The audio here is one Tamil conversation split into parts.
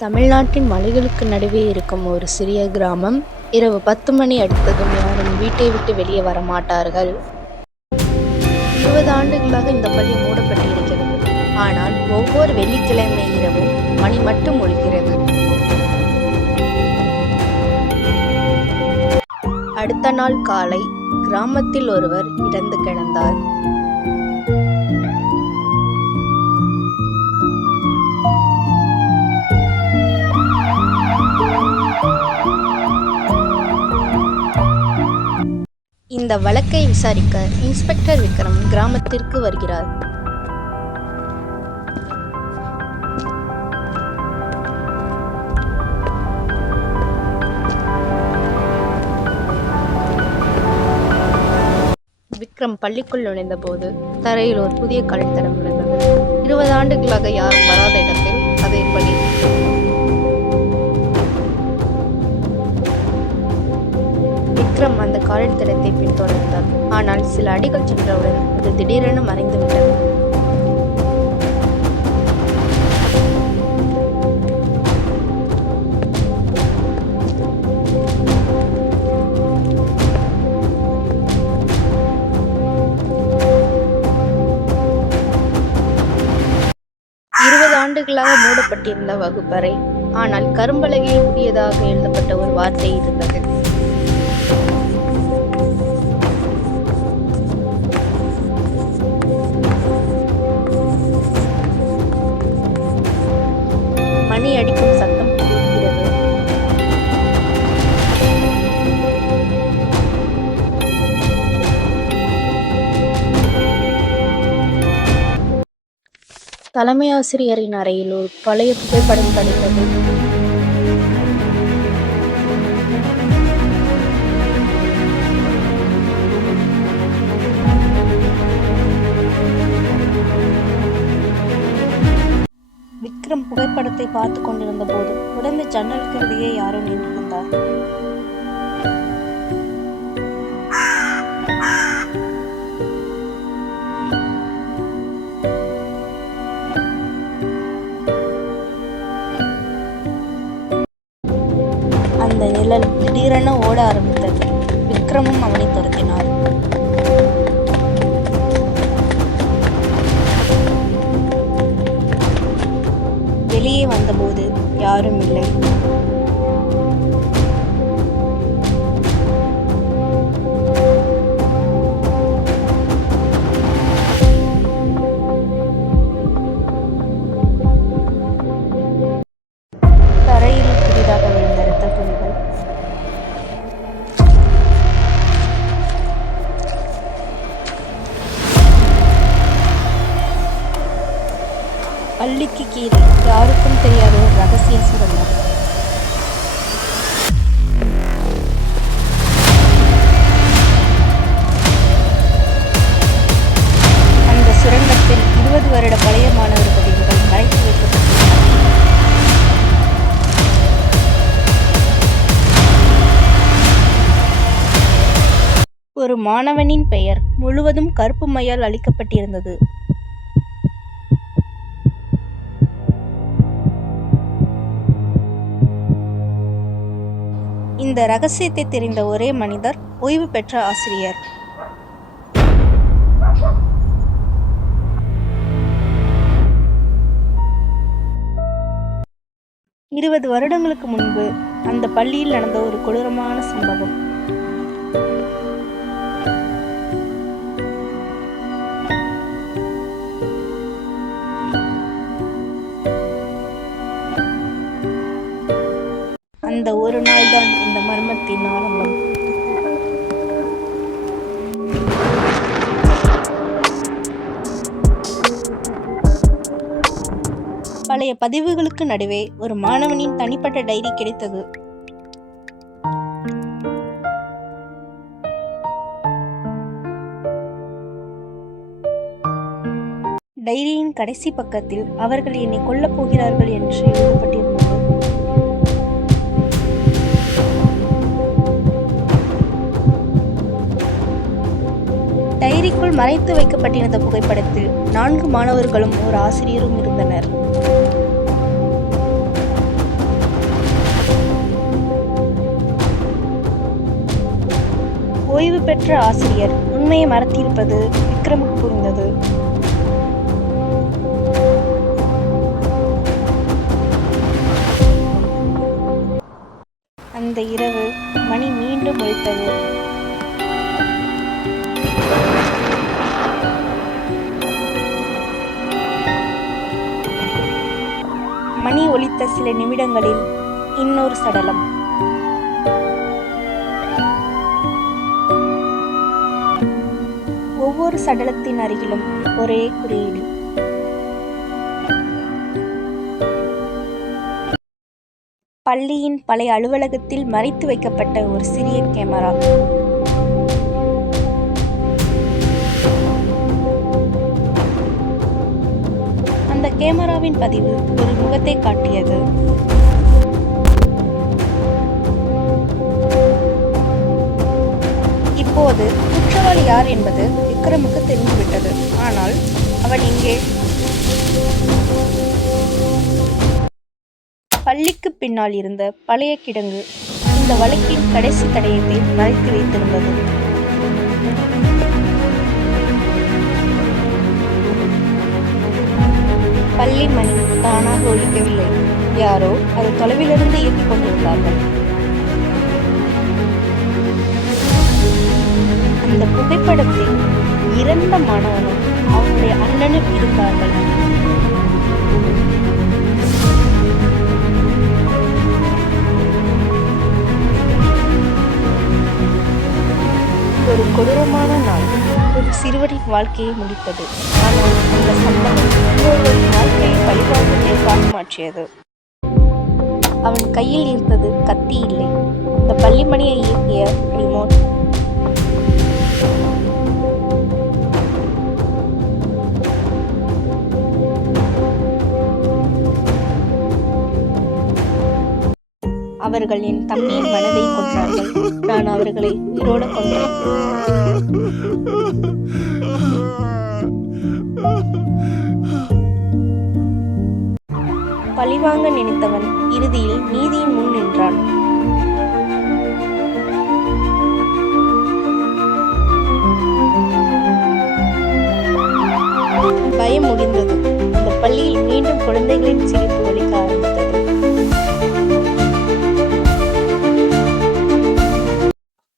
தமிழ்நாட்டின் மலைகளுக்கு நடுவே இருக்கும் ஒரு சிறிய கிராமம். இரவு 10 மணி அடித்ததும் யாரும் வீட்டை விட்டு வெளியே வரமாட்டார்கள். 20 ஆண்டுகளாக இந்த பள்ளி மூடப்பட்டு இருக்கிறது. ஆனால் ஒவ்வொரு வெள்ளிக்கிழமை இரவும் மணி மட்டும் ஒலிக்கிறது. அடுத்த நாள் காலை கிராமத்தில் ஒருவர் இறந்து கிடந்தார். இந்த வழக்கை விசாரிக்க இன்ஸ்பெக்டர் விக்ரம் கிராமத்திற்கு வருகிறார். விக்ரம் பள்ளிக்குள் நுழைந்த போது தரையில் ஒரு புதிய கழித்தடம் இருந்தது. 20 ஆண்டுகளாக யாரும் வராத இடத்தில் அது எப்படி? விக்ரம் அந்த காலித்தடத்தை பின்தொடர்ந்தார். ஆனால் சில அடிகள் சென்றவுடன் அது திடீரென மறைந்து விட்டது. ஆண்டுகளாக மூடப்பட்டிருந்த வகுப்பறை, ஆனால் கரும்பலகையில் புதியதாக எழுதப்பட்ட ஒரு வார்த்தை இருந்தது. மணி அடிக்கும் சத்தம் கேட்கிறது. தலைமை ஆசிரியரின் அறையில் ஒரு பழைய புகைப்படம் பதிந்தது. விக்ரம் புகைப்படத்தை பார்த்து கொண்டிருந்த போது உடனே ஜன்னலுக்கு வெளியே யாரோ நின்றிருந்தார். அந்த நிழல் திடீரென ஓட ஆரம்பித்தது. விக்ரமும் அவனை துரத்தினார். வெளியே வந்தபோது யாரும் இல்லை. தரையில் புதிதாக விழுந்த இரத்த துளிகள். பள்ளிக்கு கீழே யாருக்கும் தெரியாத ஒரு ரகசிய சுரங்கம். அந்த சுரங்கத்தில் 20 வருட பழைய மாணவர் பதிவுகள் மறைத்து வைக்கப்பட்டுள்ளன. ஒரு மாணவனின் பெயர் முழுவதும் கருப்பு மையால் அளிக்கப்பட்டிருந்தது. இந்த ரகசியத்தை தெரிந்த ஒரே மனிதர் ஓய்வு பெற்ற ஆசிரியர். இருபது வருடங்களுக்கு முன்பு அந்த பள்ளியில் நடந்த ஒரு கொடூரமான சம்பவம். அந்த ஒரு நாள் தான் இந்த மர்மத்தின் ஆரம்பம். பழைய பதிவுகளுக்கு நடுவே ஒரு மாணவனின் தனிப்பட்ட டைரி கிடைத்தது. டைரியின் கடைசி பக்கத்தில் அவர்கள் என்னை கொல்லப் போகிறார்கள் என்று எழுதப்பட்டிருந்தது. டைரிக்குள் மறைத்து வைக்கப்பட்டிருந்த புகைப்படத்தில் 4 மாணவர்களும் ஒரு ஆசிரியரும் இருந்தனர். புகழ்பெற்ற ஆசிரியர் உண்மையை மறைத்திருப்பது விக்ரமுக்கு புரிந்தது. அந்த இரவு மணி மீண்டும் ஒலித்தது. மணி ஒலித்த சில நிமிடங்களில் இன்னொரு சடலம். ஒவ்வொரு சடலத்தின் அருகிலும் ஒரே குறியீடு. பள்ளியின் பழைய அலுவலகத்தில் மறைத்து வைக்கப்பட்ட ஒரு சிறிய கேமரா. அந்த கேமராவின் பதிவு ஒரு முகத்தை காட்டியது. இப்போது குற்றவாளி யார் என்பது விக்ரமுக்கு தெரிந்துவிட்டது. ஆனால் அவன் எங்கே? பள்ளிக்கு பின்னால் இருந்த பழைய கிடங்கு இந்த வழக்கின் கடைசி தடயத்தை மறைத்து வைத்திருந்தது. பள்ளி மணி தானாக ஒலிக்கவில்லை. யாரோ அது தொலைவிலிருந்து இயக்கிக் கொண்டிருந்தார்கள். அந்த புகைப்படத்தில் இறந்த மாணவனும் அவனுடைய அண்ணனும் இருந்தார்கள். ஒரு கொடூரமான நாள் ஒரு சிறுவனின் வாழ்க்கையை முடித்தது. ஆனால் அந்த சம்பவம் ஒருவரின் வாழ்க்கையை பழிவாங்கும் நிலைக்காக மாற்றியது. அவன் கையில் இருந்தது கத்தி இல்லை, அந்த பள்ளிமணியை இயக்கிய ரிமோட். அவர்கள் என் தம்பியின் மனதை கொன்றார்கள். நான் அவர்களை உயிரோட கொன்றேன். பழிவாங்க நினைத்தவன் இறுதியில் நீதியின் முன் நின்றான். பயம் முடிந்தது. அந்த பள்ளியில் மீண்டும் குழந்தைகளின் சிரிப்பு ஒலிக்க ஆரம்பித்தது.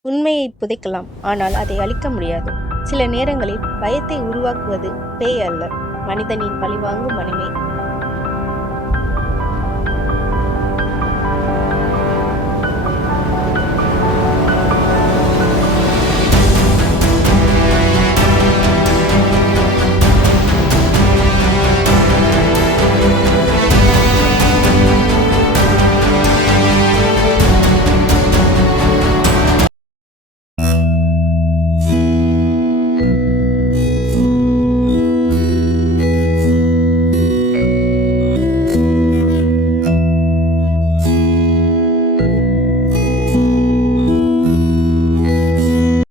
உண்மையை புதைக்கலாம், ஆனால் அதை அழிக்க முடியாது. சில நேரங்களில் பயத்தை உருவாக்குவது பேய் அல்ல, மனிதனின் பழிவாங்கும் மனிமை.